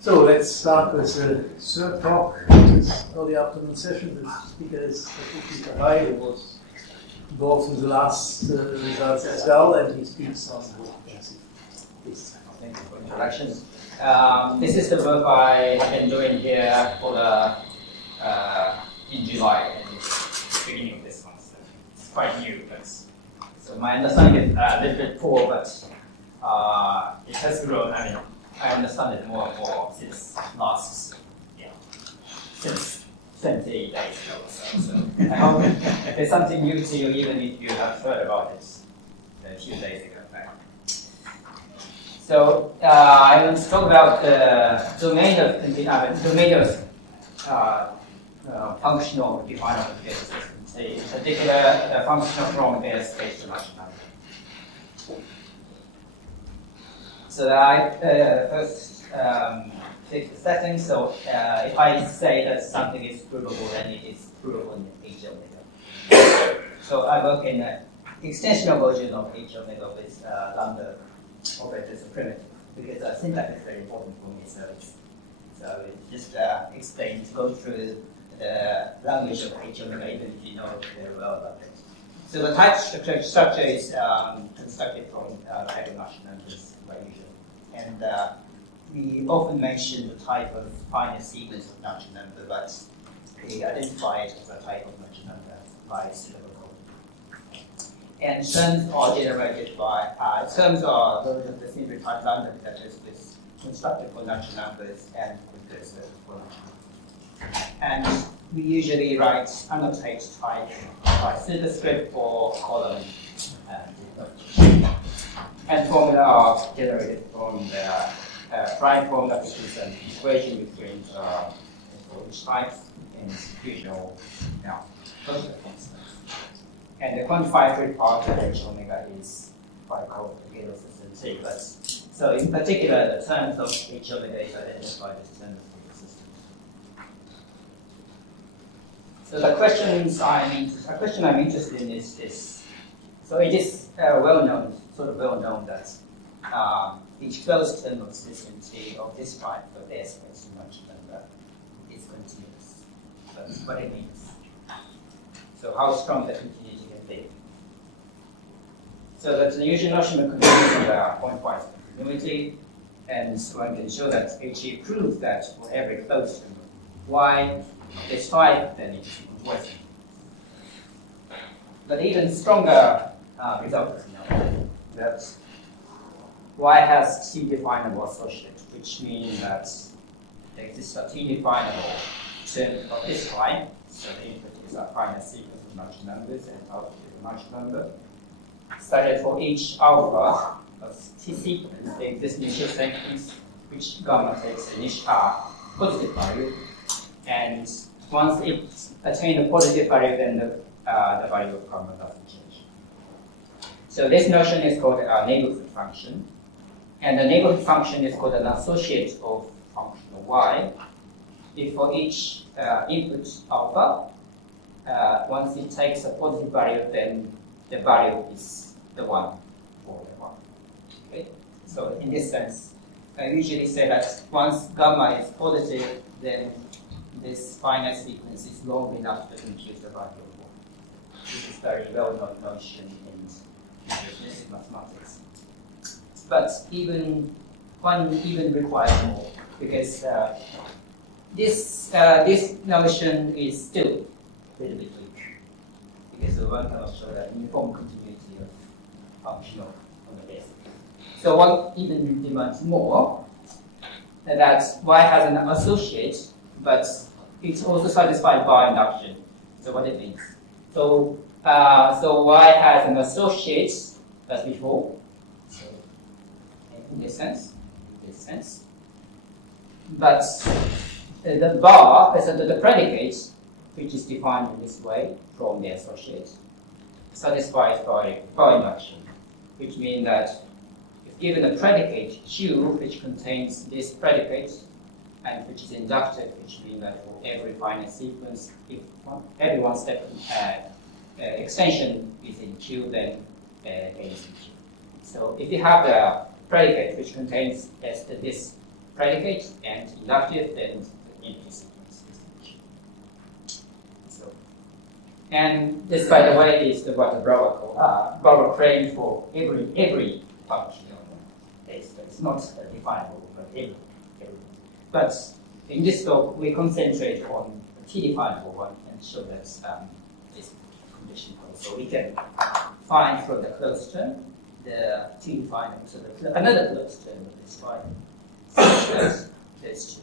So let's start with the third talk in this early afternoon session. The speaker is Tatsuji Kawai, who was involved in the last results as well, and he speaks on the Please. Thank you for the introduction. This is the work I've been doing here for the in July and beginning of this month. It's quite new, but so my understanding is a little bit poor, but it has grown. I mean, I understand it more and more since since 20 days ago. So I hope if there's something new to you, even if you have heard about it a few days ago. So I want to talk about the domain of functional definable data systems. In particular, the functional from their space dimensional. So I first take the setting. So if I say that something is provable, then it is provable in H omega. So I work in an extensional version of H omega with lambda operator as a primitive, because syntax is very important for me. So it just go through the language of H omega, even if you know very well about it. So the type structure is constructed from Fibonacci numbers by usual. And we often mention the type of finite sequence of natural number, but we identify it as a type of natural number by syllable code. And terms are generated by, terms are those of the simple type lambda detectors with constructed for natural numbers and precursor for natural numbers. And we usually annotate type by superscript or column. And formula are generated from the prime formula, which is an equation between for each type and usual constants. And the quantified part of H omega is by called the Godel system T. But so in particular, the terms of H omega is identified as terms of the system. So the question I'm interested in is this. So it is well known that each closed term of system T of this type of the space dimension number is continuous. That's what it means. So how strong the continuity can be. So that's the usual notion of continuity of pointwise continuity, and one can show that HE proves that for every closed term Y this type, then it is continuous. But even stronger result is known that Y has T-definable associate, which means that there exists a T-definable term of this type. So the input is a finite sequence of natural numbers and output is a natural number. So that for each alpha of T sequence, there exists initial sequence which gamma takes initial positive value, and once it attains a positive value, then the value of gamma doesn't change. So this notion is called a neighborhood function, and the neighborhood function is called an associate of functional Y. If for each input alpha, once it takes a positive value, then the value is the one for the one. Okay? So in this sense, I usually say that once gamma is positive, then this finite sequence is long enough to compute the value of one. This is very well-known notion in Constructive Mathematics. But one requires more, because this notion is still a little bit weak, because one cannot show that uniform continuity of functional on the basic. So one even demands more, that Y has an associate, but it's also satisfied by induction. So what it means? So Y has an associate as before. So in this sense. But the bar, so the predicate, which is defined in this way from the associate, satisfies by induction, which means that if given a predicate Q, which contains this predicate, and which is inductive, which means that for every finite sequence, if every one step extension is in Q, then A is in Q. So if you have the predicate which contains this predicate and inductive and empty sequence. So, and this, by the way, is what the Brouwer claimed for every function on a space, not definable, but every. But in this talk, we concentrate on the T-definable one and show that this condition holds. So we can find from the closed term the T-definable, so another closed term of this type. So that's two.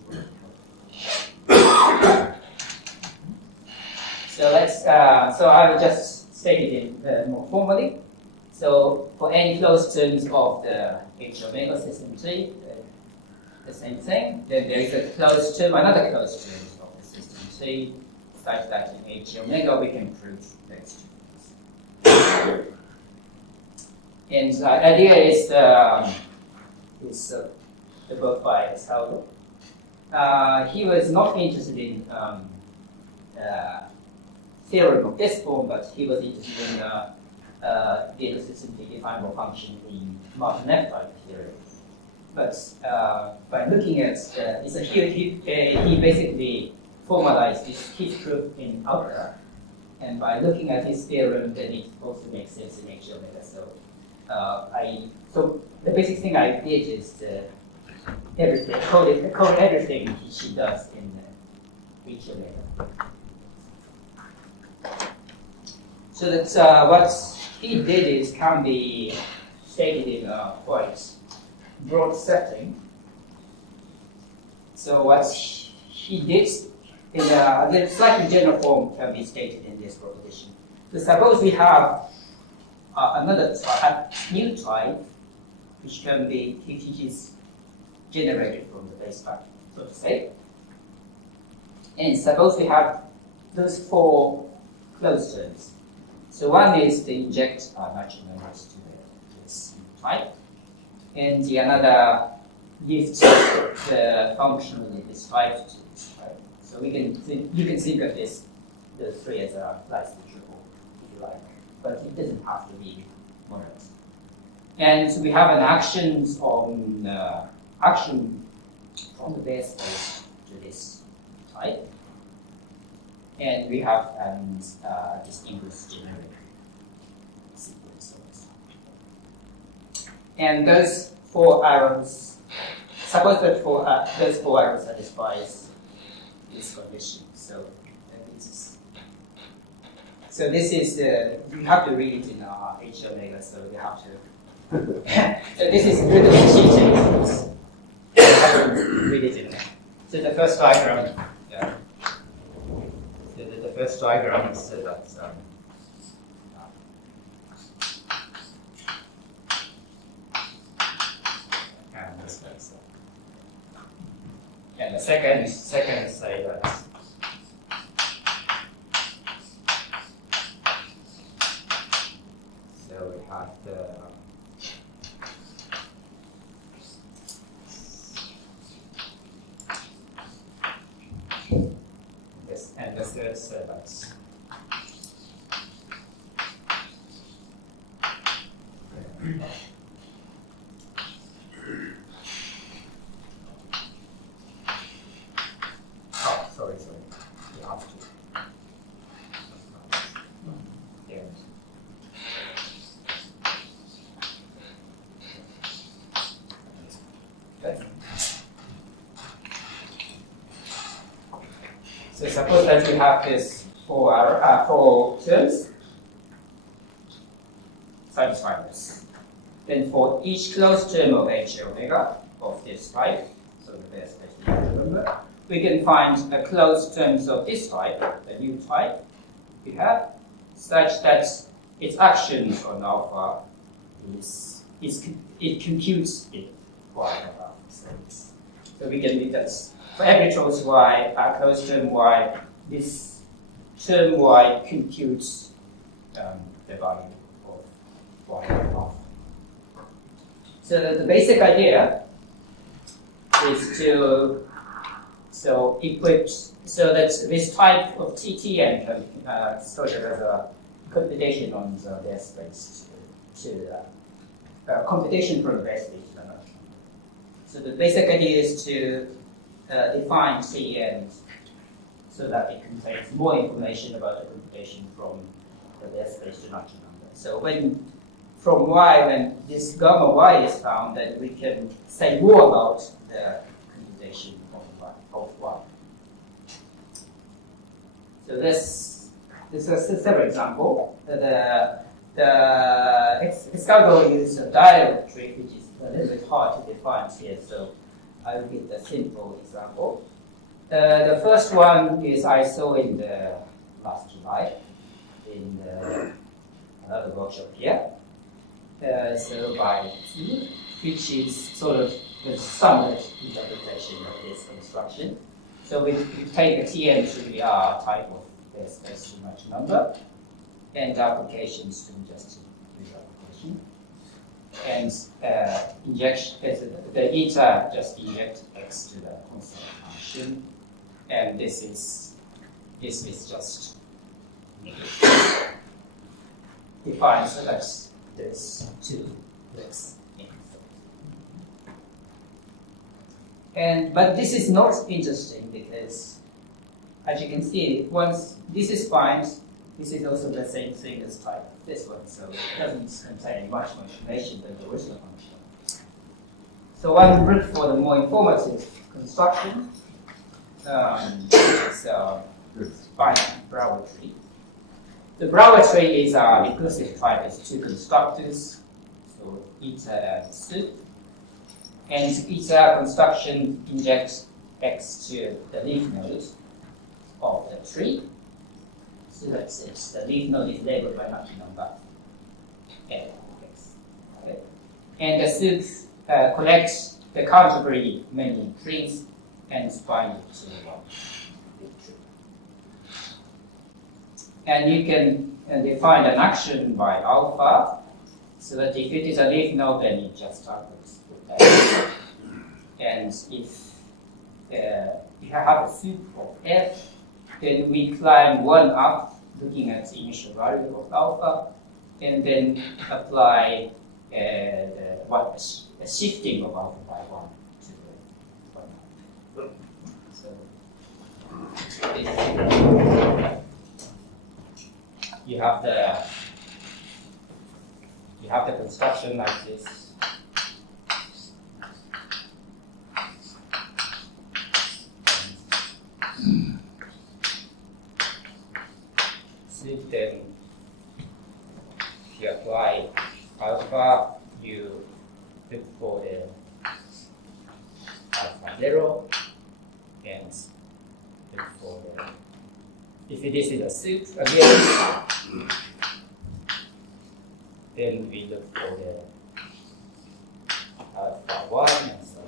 So let's. So I will just state it in more formally. So for any closed terms of the H omega system T, the same thing. Then there is a closed term, another closed term of the system T, such that in H omega we can prove those two. And the idea is the book by Hausdorff. He was not interested in theorem of this form, but he was interested in data system T-definable function in Monadic type theory. But by looking at he basically formalized his proof in algebra, and by looking at his theorem, then it also makes sense in H omega. So the basic thing I did is code everything she does in H omega. So that's what he did is can be stated in a quite broad setting. So what he did in a slightly general form can be stated in this proposition. So suppose we have another new type which can be which is generated from the base type, so to say. And suppose we have those four closed terms. So one is to inject natural numbers to this type, and the another gives the function of this type to this type. So you can think of the three as a slice triple, if you like, but it doesn't have to be moderate. And so we have an action from the base space to this type, and we have distinguished generic sequence of this type. And those four arrows, suppose that those four arrows satisfies this condition. So this is you have to read it in H omega. So you have to. So this is really cheating. You have to read it in there. So the first diagram. Yeah. So the first diagram is that. And this one. And the second say that. So we have the. And the third servants. Oh, sorry. You have to. Yeah. Okay. So suppose that we have this four terms, satisfy this. Then for each closed term of H omega of this type, so the best that you have to remember, we can find a closed terms of this type, the new type we have, such that its actions on alpha it computes it y above. So we can do that. For every choice y, closed term y, this term y computes the value of y above. So the basic idea is to equip so that this type of TTN can be sort of as a computation on the base space to computation from the base space dimension. So the basic idea is to define Tn so that it contains more information about the computation from the Baire space to natural number. So from y, when this gamma y is found, then we can say more about the computation of y. So this is several example. The Escargot uses a dialog tree, which is a little bit hard to define here. So I will give a simple example. The first one is I saw in the last July in another workshop here. So by T, which is sort of the standard interpretation of this construction. So we take a Tn to be our type of Baire space to natural number, and applications to just application. And injection, the eta just inject x to the constant function, and this is just defined so that there's two x in. But this is not interesting because, as you can see, once this is fine, this is also the same thing as type of this one, so it doesn't contain much more information than the original function. So one route for the more informative construction is find Brouwer tree. The Brouwer tree is our inclusive type as two constructors, so eta and sup. And eta construction injects x to the leaf node of the tree. So that's it. The leaf node is labeled by natural number x. Okay. And the sup collects the Canterbury many trees and bind it to one big tree. And you can define an action by alpha, so that if it is a leaf node, then it just targets with that. And if you have a sup of f, then we climb one up, looking at the initial value of alpha, and then apply the shifting of alpha by 1 to the 1. So you have the construction like this. So then, if you apply alpha, you look for the alpha 0 and look for the, if this is a sup again, then we look for the alpha 1 and so on.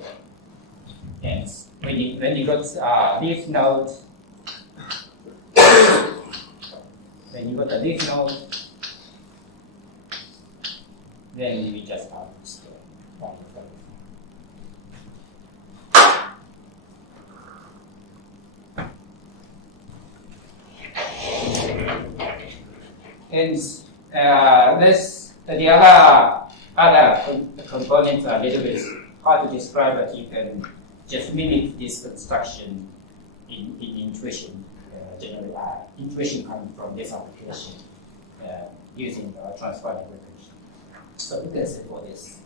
And when you got leaf node, when you got a leaf node, then we just have to scale one of them. And the other components are a little bit hard to describe, but you can just mimic this construction in intuition. Generally, intuition coming from this application using transfer recursion. So you can say for this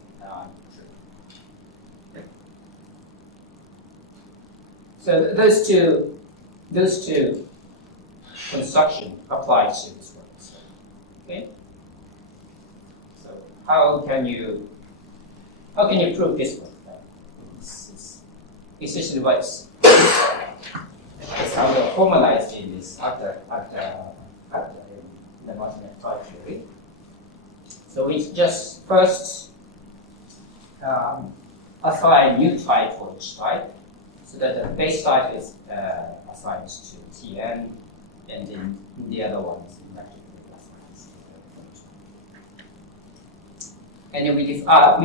So those two construction apply to this one. So, okay. So how can you prove this one? It's essentially what's how we formalized in this after the mathematical type theory. So we just first assign new type for each type, so that the base type is assigned to Tn, and then the other one is assigned. And then we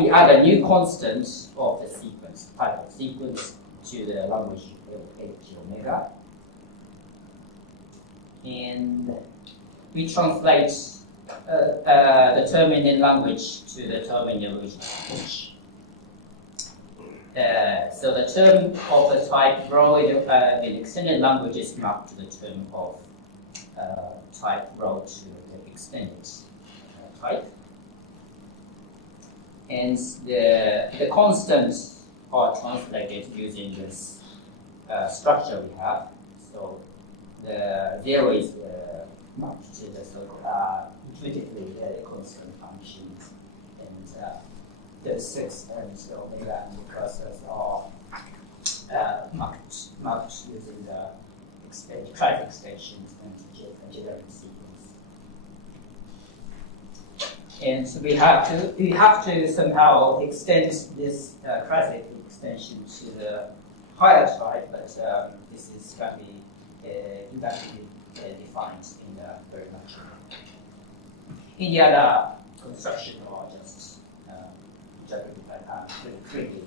add a new constant of the sequence, type of sequence, to the language H omega. And we translate the term in language to the term in the original language. So the term of the type rho in extended language is mapped to the term of type rho to the extended type. And the constants are translated using this structure we have. So the zero is mapped to the intuitively the constant functions, and the 6 and omega and the process are mapped using the tribe extensions and generic sequence. And so we have to somehow extend this classic extension to the higher type, but this is going to be inductively defined in the very much. In the other construction are just tricky.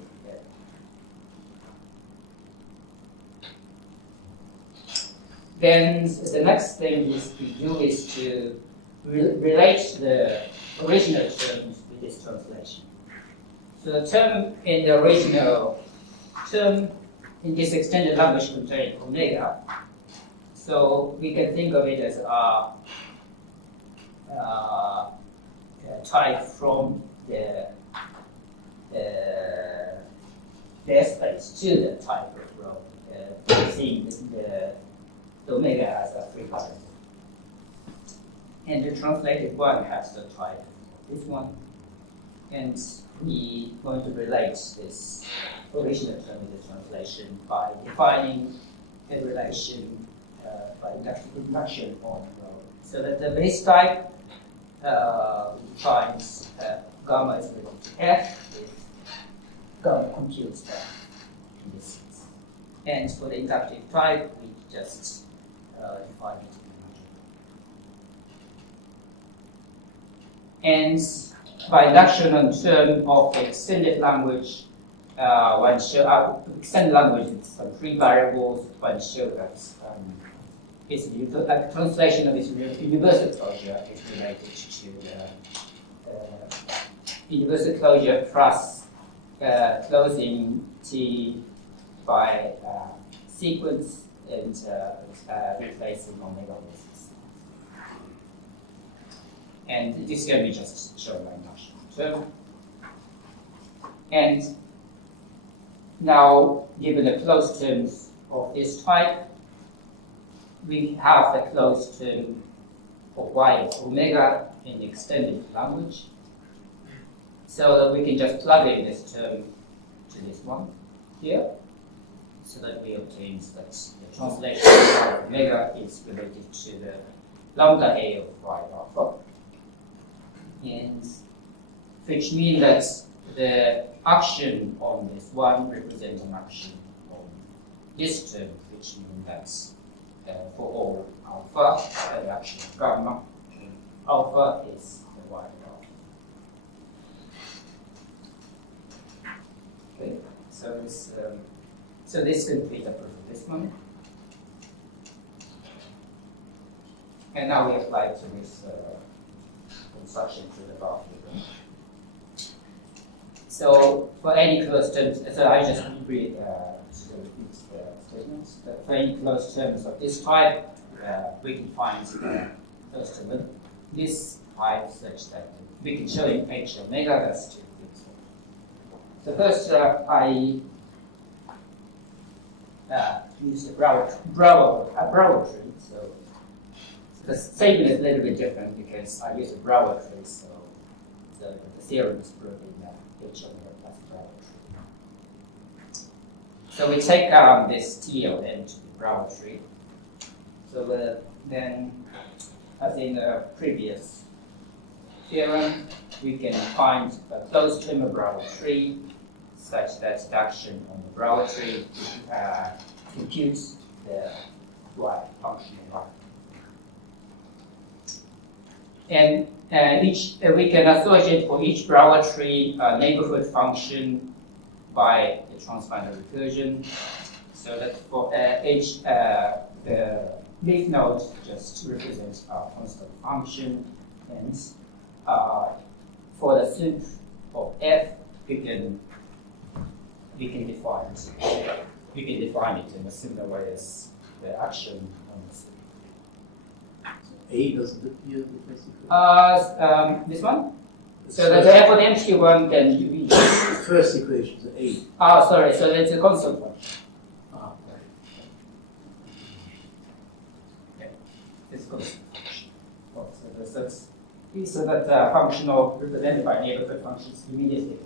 Then the next thing we do is to relate the original terms with this translation. So the term in the original term in this extended language contains omega. So we can think of it as a type from the space to the type of rho, seeing the omega as a free pattern. And the translated one has the type of this one. And we are going to relate this original term with the translation by defining a relation by induction on rho. So that the base type finds gamma is related to F if gamma computes that in this sense. And for the inductive type, we just define it. And by induction on term of the extended language, extended language with some free variables, one show that the translation of this universal closure is related to the universal closure plus closing T by sequence and replacing omega basis. And this can be just shown by induction term. And now, given the closed terms of this type, we have the closed term of y of omega in the extended language. So that we can just plug in this term to this one here, so that we obtain that the translation of omega is related to the lambda a of y alpha. And which means that the action on this one represents an action on this term, which means that for all alpha, the action of gamma, alpha is the y alpha. Okay, so this completes the proof of this one. And now we apply it to this construction to the Brouwer theorem. So for any closed terms, so I just read repeat the statements. For any closed terms of this type, we can find the closed term of this type such that we can show in H omega. That's 2 things. So first, I use the Brouwer tree. So the statement is a little bit different because I use a Brouwer tree. So the theorem is proved in H omega plus Brouwer tree. So we take this T of n to the Brouwer tree. So then, as in the previous theorem, we can find a closed term of Brouwer tree such that the action on the Brouwer tree computes the y function of y. And we can associate for each Brouwer tree neighborhood function by the transfinite recursion, so that for each the leaf node just represents a constant function, and for the soup of f, we can we can define it. We can define it in a similar way as the action on the C. A doesn't appear in the first equation. This one? So the for the empty one, then you be. The first equation is A. Ah, sorry. So it's a constant one. Ah, okay. It's constant. Oh, so that functional represented by neighborhood functions immediately.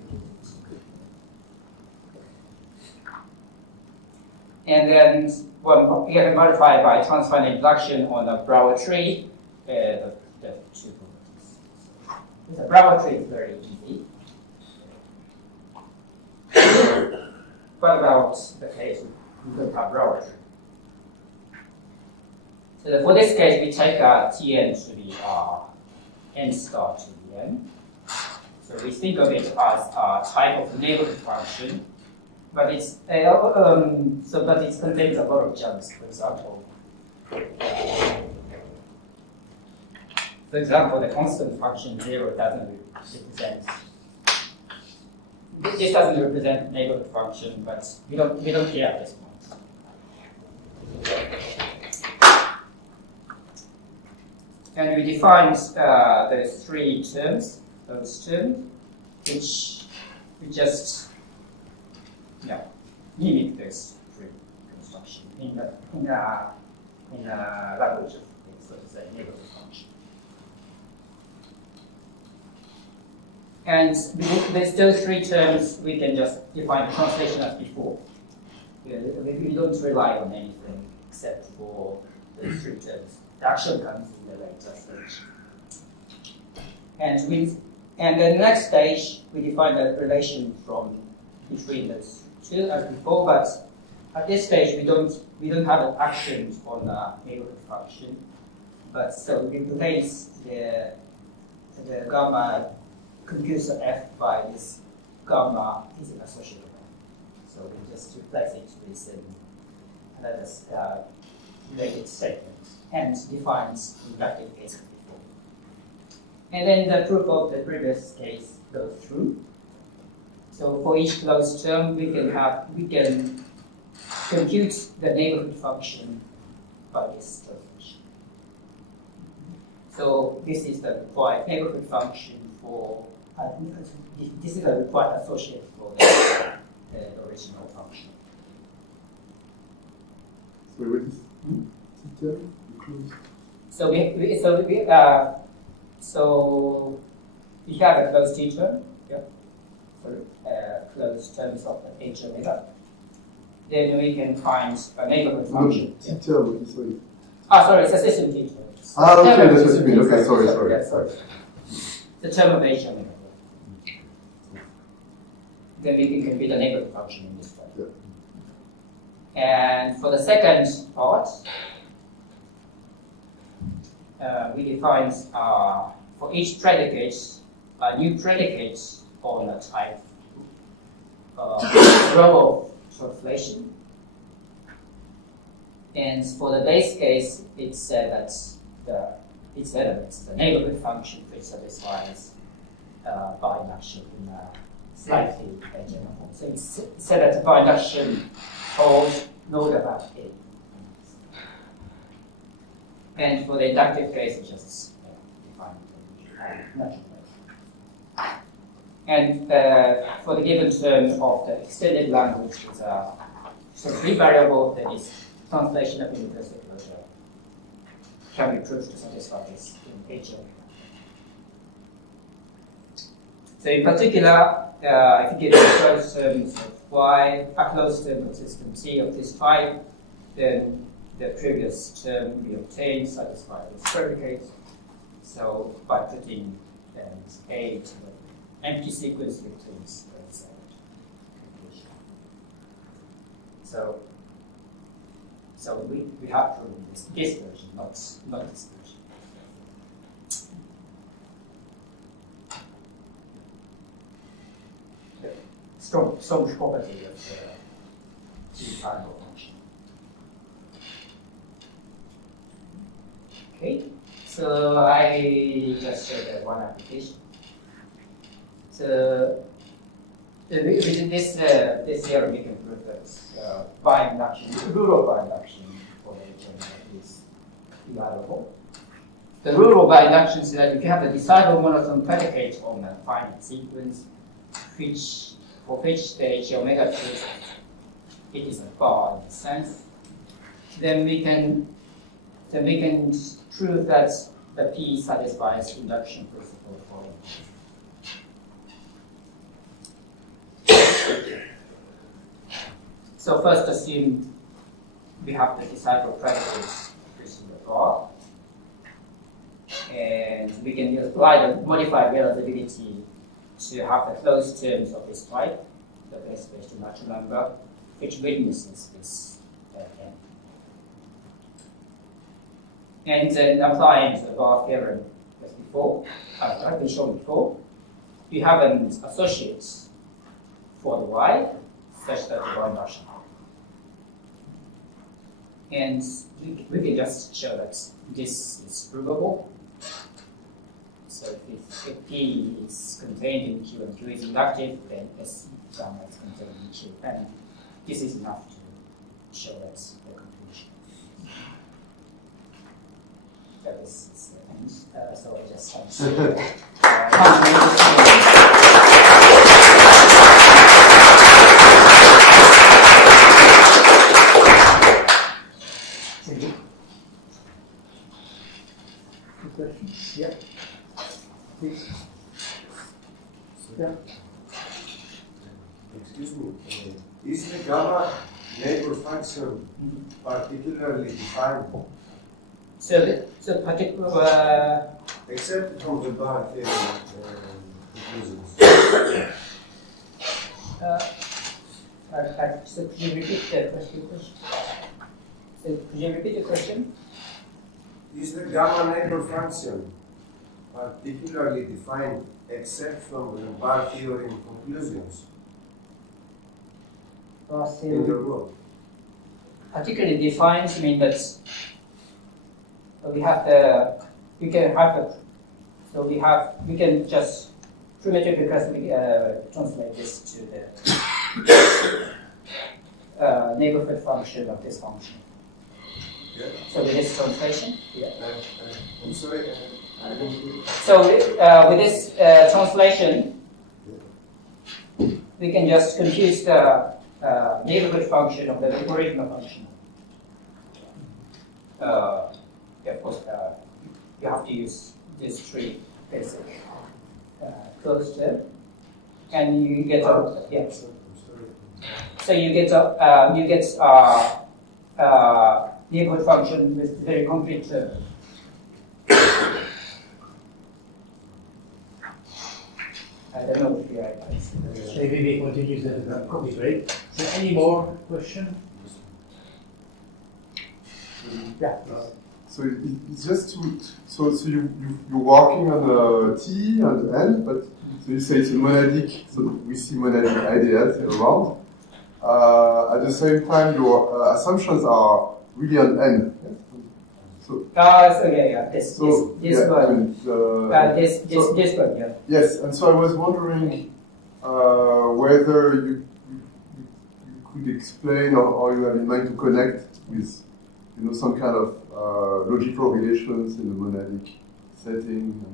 And then we can modify by transferring induction on a Brouwer tree. The two properties. The Brouwer tree is very easy. What about the case we don't have Brouwer tree? So for this case, we take Tn to be n star to the n. So we think of it as a type of neighborhood function, but it's but it contains a lot of chunks. For example, the constant function 0 doesn't represent. This doesn't represent neighborhood function, but we don't care at this point. And we defined the three terms, those terms, which we just mimic this tree construction in a language of, so to say, neighborhood function. And with those three terms, we can just define the translation as before. We don't rely on anything except for those three terms. The action comes in the later stage. And the next stage, we define the relation between those two as before, but at this stage we don't have an action on the neighborhood function. But so we replace the gamma computer f by this gamma is an associated one. So we just replace it with another related statement and defines inductive case before. And then the proof of the previous case goes through. So for each closed term, we can compute the neighborhood function by this transformation. So this is the required neighborhood function for this is a required associate for the original function. So what is T-term? So we have a closed T-term. Closed terms of the H omega. Then we can find a neighborhood function. T-term, what is it? Sorry, it's a system T-term. Okay, that's what you mean. Okay, sorry. Yeah, sorry. The term of H omega. Then we can compute a neighborhood function in this way. Yeah. And for the second part, we define for each predicate a new predicate on a type Brouwer translation. And for the base case, it said that its elements, the neighborhood function, which satisfies by induction in a slightly general form. So it said that by induction holds node about A. And for the inductive case, it just defined natural way. And for the given term of the extended language, it's so free variable that is translation of universal closure can be proved to satisfy this in H omega. So in particular, if you get a closed term of Y, a closed term of system C of this type, then the previous term we obtained satisfies this predicate. So by putting A to the empty sequence returns the same conclusion. So we have proven this version, not this version. The strong property of the T-definable function. Okay, so I just showed one application. So With this theorem, we can prove that by induction, the rule of by induction for the HM is reliable. The rule of by induction is that if you have a decidable monotone predicate on a finite sequence, for which the H omega truth it is a bar in a sense, then we can prove that the P satisfies induction principle for So first assume we have the decidable predicates using the bar, and we can apply the modified relativity to have the closed terms of this type, the base space to natural number, which witnesses this n. And then applying the bar theorem as before, I've been shown before, you have an associate for the y such that the bar induction. And we can just show that this is provable. So if P is contained in Q and Q is inductive, then S gamma is contained in Q. And this is enough to show that the conclusion. So this is the end. So I just have to questions? Yeah. Please. Yeah. Excuse me. Is the gamma neighbor function particularly defined? So particular. Except from the bar theorem conclusions. So could you repeat the question? So could you repeat the question? Is the gamma neighbor function particularly defined except from the bar theorem conclusions in your work? Particularly defined means that we have the, we can have the, so we can just primitively translate this to the neighborhood function of this function. Yeah. So with this translation, yeah. I'm sorry, I don't hear. So with this translation, we can just compute the neighborhood function of the original function. Yeah, of course, you have to use these three basic closed term, and you get yeah. So you get neighborhood function with very concrete term. I don't know if you are. Maybe we continue the copy break. So any more question? Yeah. So it's just so you're working on a T and N, but so you say it's a monadic, so we see monadic ideas around. At the same time, your assumptions are really on N. Yes? So This one. I mean, this one, yeah. Yes, and so I was wondering whether you could explain or you have in mind to connect with some kind of logical relations in the monadic setting.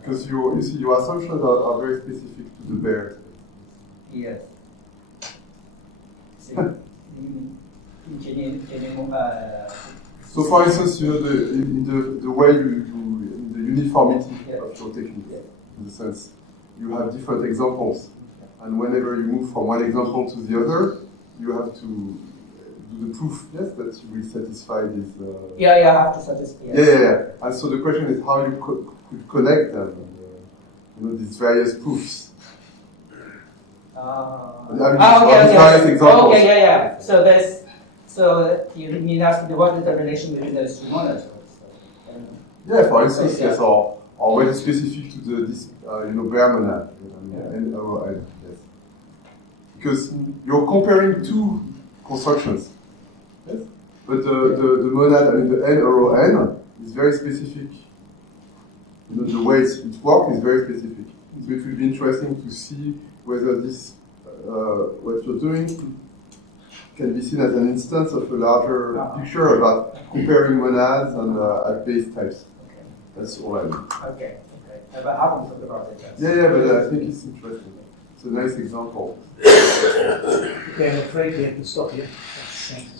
Because you see your assumptions are very specific to the Baire. Yes. So, for instance, the way you in the uniformity of your technique, in the sense you have different examples, and whenever you move from one example to the other, you have to do the proof, yes, that you will satisfy this. I have to satisfy. Yes. Yeah. And so the question is how you could connect them, these various proofs. Various examples. So you mean asking what is the relation between those two monods? Yeah, for instance, yes, or very specific to this, Baire monad, N-O-N, yes. Because you're comparing two constructions, yes? But the monad, the N-O-N is very specific. The way it works is very specific. So it will be interesting to see whether this, what you're doing, can be seen as an instance of a larger picture about comparing monads and base types. Okay. That's all I mean. Okay. But I haven't thought about it. Yeah, but I think it's interesting. It's a nice example. Okay, I'm afraid we have to stop here. Thanks.